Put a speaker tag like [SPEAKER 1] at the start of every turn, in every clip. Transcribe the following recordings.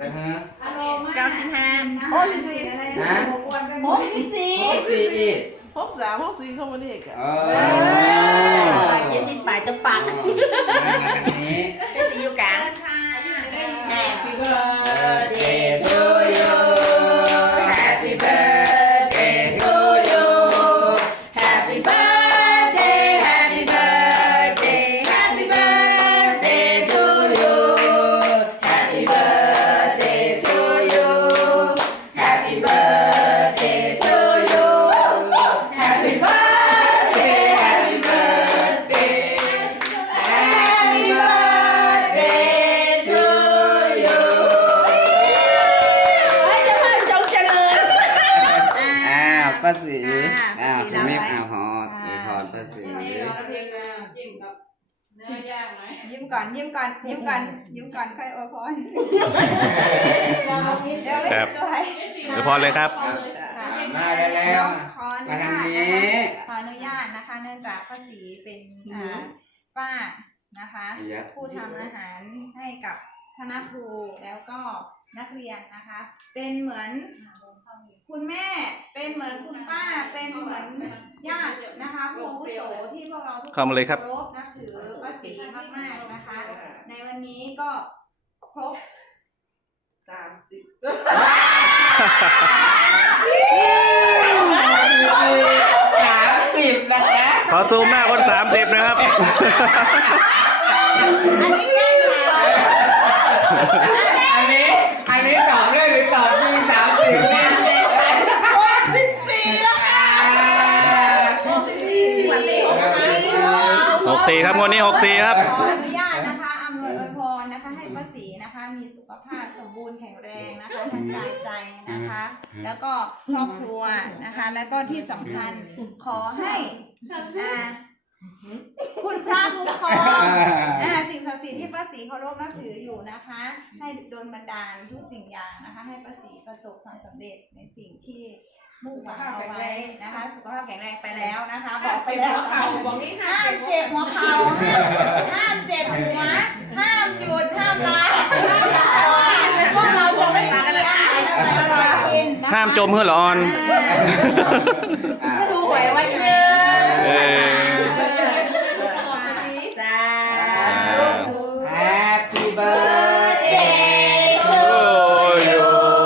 [SPEAKER 1] ฮะ
[SPEAKER 2] 95โอ้64อะไรนะ64
[SPEAKER 3] 63 64เข้ามานี่กัน
[SPEAKER 2] 70 ปลายตัวปัก
[SPEAKER 1] มาทางนี้
[SPEAKER 2] เป็นสีอยู่กลาง Happy birthday
[SPEAKER 1] to you
[SPEAKER 2] Happy birthday to you Happy birthday Happy birthday Happy birthday to you Happy birthday to you Happy birthday to you Happy birthday Happy birthday Happy birthday to you ให้เจ้าพ่อจงเจริญ
[SPEAKER 1] ป้าสี
[SPEAKER 2] ป้าศรี
[SPEAKER 1] คุณมิม
[SPEAKER 2] รับไว้
[SPEAKER 1] พรป้าสี
[SPEAKER 2] ยิ้มก่อนยิ้มก่อนยิ้มก่อนยิ้มก่อนค่อยอวยพรเดี๋ยวเล่นตัวให้
[SPEAKER 4] อวยพรเลยครับ
[SPEAKER 1] มาแล้ว
[SPEAKER 2] ขออนุ
[SPEAKER 1] มาทา
[SPEAKER 2] ญางต
[SPEAKER 1] นี้
[SPEAKER 2] ขออนุญาตนะคะเนื่องจากป้าศรีเป็นป้านะคะผู้ทำอาหารให้กับคณะครูแล้วก็นักเรียนนะคะ เป็นเหมือนคุณแม่เป็นเหมือนคุณป้าเป็นเหมือนญาตินะคะผู้อาวุโสที่พวกเราทุกคน
[SPEAKER 4] เข้ามาเลยครับ
[SPEAKER 2] เคารพนับถือป้าศรีมากๆนะคะ ในวันนี้ก็ครบ
[SPEAKER 1] 30นะคะ
[SPEAKER 4] ขอซูมหน้าคน30นะครับ
[SPEAKER 2] อันนี้แก้ข่าว
[SPEAKER 1] อันนี้ตอบได้หรือตอบจริง30เนี่ย
[SPEAKER 2] 64แล้วค่ะ64หัวเล็กนะคะ
[SPEAKER 4] 64ครับงวดนี้64ครับ
[SPEAKER 2] ขออนุญาตนะคะอำนวยอวยพรนะคะให้ป้าศรีนะคะมีสุขภาพสมบูรณ์แข็งแรงนะคะทั้งกายใจนะคะ แล้วก็ครอบครัวนะคะ แล้วก็ที่สำคัญขอให้คุณพระคุ้มครองสิ่งศักดิ์สิทธิ์ที่ป้าศรีเคารพนับถืออยู่นะคะ ให้โดนบันดาลทุกสิ่งอย่างนะคะ ให้ป้าศรีประสบความสำเร็จในสิ่งที่มุ่งหวังเอาไว้นะคะ สุขภาพแข็งแรงไปแล้วนะคะ บอกไปแล้วห้ามเจ็บหัวเข่าห้ามเจ็บหัวห้ามหยุดห้ามลาพวกเราจะไม่มีอาหารอะไรกินนะคะ
[SPEAKER 4] ห้ามจมเพื่อละออน
[SPEAKER 2] ดูหวยไว้เยอะ
[SPEAKER 4] เออ
[SPEAKER 2] สาธุ
[SPEAKER 1] Happy birthday to you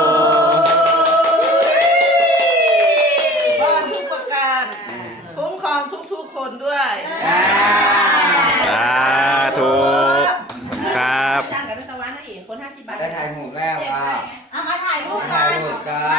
[SPEAKER 3] ก็ทุกประการคุ้มครองทุกๆคนด้วย
[SPEAKER 4] สาธุครับ
[SPEAKER 2] จ้างกับรัตวันนะอีกคน50 บาท
[SPEAKER 1] ได้ถ่ายหมูแล้วว้าว
[SPEAKER 2] เอามาถ่ายรูป
[SPEAKER 1] ถ่า
[SPEAKER 2] กั
[SPEAKER 1] ย
[SPEAKER 2] น
[SPEAKER 1] หมูกั
[SPEAKER 2] ม